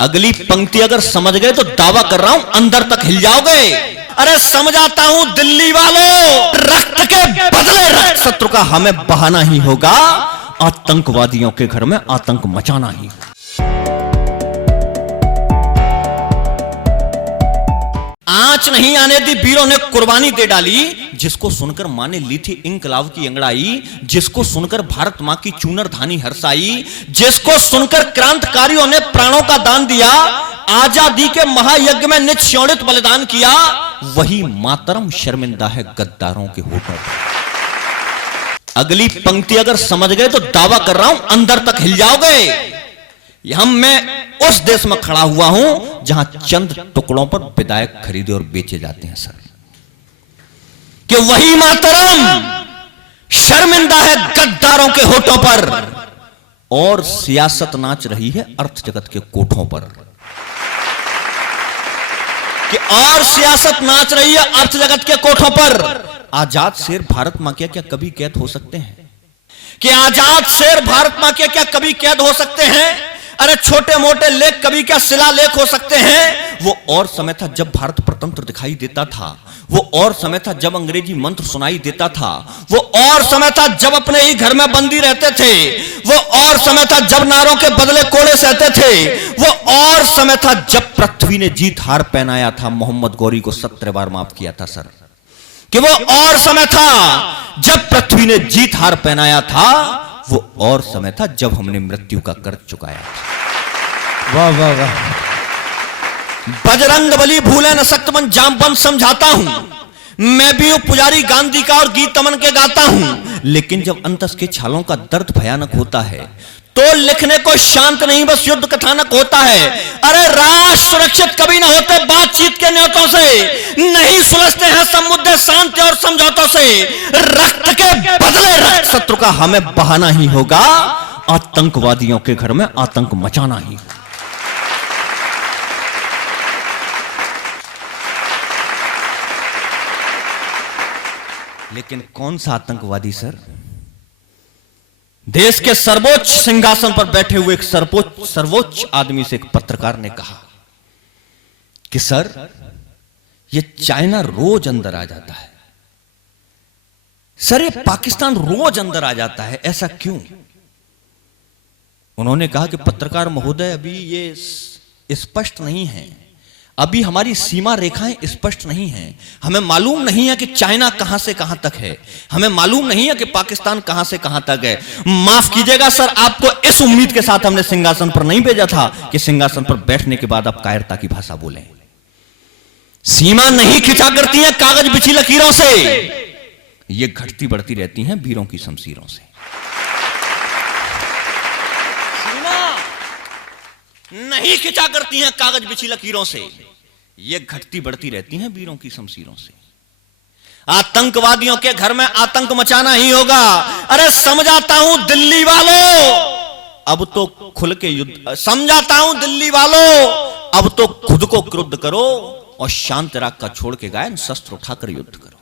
अगली पंक्ति अगर समझ गए तो दावा कर रहा हूं अंदर तक हिल जाओगे। अरे समझाता हूं दिल्ली वालों, रक्त के बदले रक्त शत्रु का हमें बहाना ही होगा, आतंकवादियों के घर में आतंक मचाना ही। आंच नहीं आने दी वीरों ने कुर्बानी दे डाली, जिसको सुनकर मां ने ली थी इंकलाब की अंगड़ाई, जिसको सुनकर भारत मां की चूनर धानी हर्षाई, जिसको सुनकर क्रांतिकारियों ने प्राणों का दान दिया, आजादी के महायज्ञ में निश्चौड़ित बलिदान किया, वही मातरम शर्मिंदा है गद्दारों के होठों पर। अगली पंक्ति अगर समझ गए तो दावा कर रहा हूं अंदर तक हिल जाओगे। मैं उस देश में खड़ा हुआ हूं जहां चंद टुकड़ों पर विधायक खरीदे और बेचे जाते हैं सर, कि वही मातरम शर्मिंदा है गद्दारों के होठों पर, और सियासत नाच रही है अर्थ जगत के कोठों पर, कि और सियासत नाच रही है अर्थ जगत के कोठों पर। आजाद शेर भारत मां के क्या कभी कैद हो सकते हैं? कि आजाद शेर भारत मां के क्या कभी कैद हो सकते हैं? अरे छोटे मोटे लेख कभी क्या शिलालेख हो सकते हैं? वो और समय था जब भारत प्रतंत्र दिखाई देता था, वो और समय था जब अंग्रेजी मंत्र सुनाई देता था, वो और समय था जब अपने ही घर में बंदी रहते थे, वो और समय था जब नारों के बदले कोड़े सहते थे, वो और समय था जब पृथ्वी ने जीत हार पहनाया था, मोहम्मद गौरी को 17 बार माफ किया था सर, कि वो और समय था जब पृथ्वी ने जीत हार पहनाया था, वो और समय था जब हमने मृत्यु का कर्ज चुकाया था। वाह वाह वाह। बजरंग बली भूले न सख्त मन जामबंद समझाता हूं, मैं भी हूं पुजारी गांधी का और गीत तमन के गाता हूं, लेकिन जब अंतस के छालों का दर्द भयानक होता है तो लिखने को शांत नहीं बस युद्ध कथानक होता है। अरे राष्ट्र सुरक्षित कभी ना होते बातचीत के न्योतों से, नहीं सुलझते हैं सब मुद्दे शांति और समझौतों से, रक्त के बदले रक्त शत्रु का हमें बहाना ही होगा, आतंकवादियों के घर में आतंक मचाना ही। लेकिन कौन सा आतंकवादी सर? देश के सर्वोच्च सिंहासन पर बैठे हुए एक सर्वोच्च आदमी से एक पत्रकार ने कहा कि सर ये चाइना रोज अंदर आ जाता है, सर ये पाकिस्तान रोज अंदर आ जाता है, ऐसा क्यों? उन्होंने कहा कि पत्रकार महोदय अभी ये स्पष्ट नहीं है, अभी हमारी सीमा रेखाएं स्पष्ट नहीं हैं, हमें मालूम नहीं है कि चाइना कहां से कहां तक है, हमें मालूम नहीं है कि पाकिस्तान कहां से कहां तक है। माफ कीजिएगा सर, आपको इस उम्मीद के साथ हमने सिंहासन पर नहीं भेजा था कि सिंहासन पर बैठने के बाद आप कायरता की भाषा बोलें। सीमा नहीं खिंचा करती है कागज बिछी लकीरों से, ये घटती बढ़ती रहती हैं वीरों की शमशीरों से। नहीं खिंचा करती हैं कागज बिछी लकीरों से, ये घटती बढ़ती रहती हैं वीरों की शमशीरों से। आतंकवादियों के घर में आतंक मचाना ही होगा। अरे समझाता हूं दिल्ली वालों, अब तो खुल के युद्ध, समझाता हूं दिल्ली वालों, अब तो खुद को क्रुद्ध करो और शांत राग का छोड़ के गायन शस्त्र उठाकर युद्ध करो।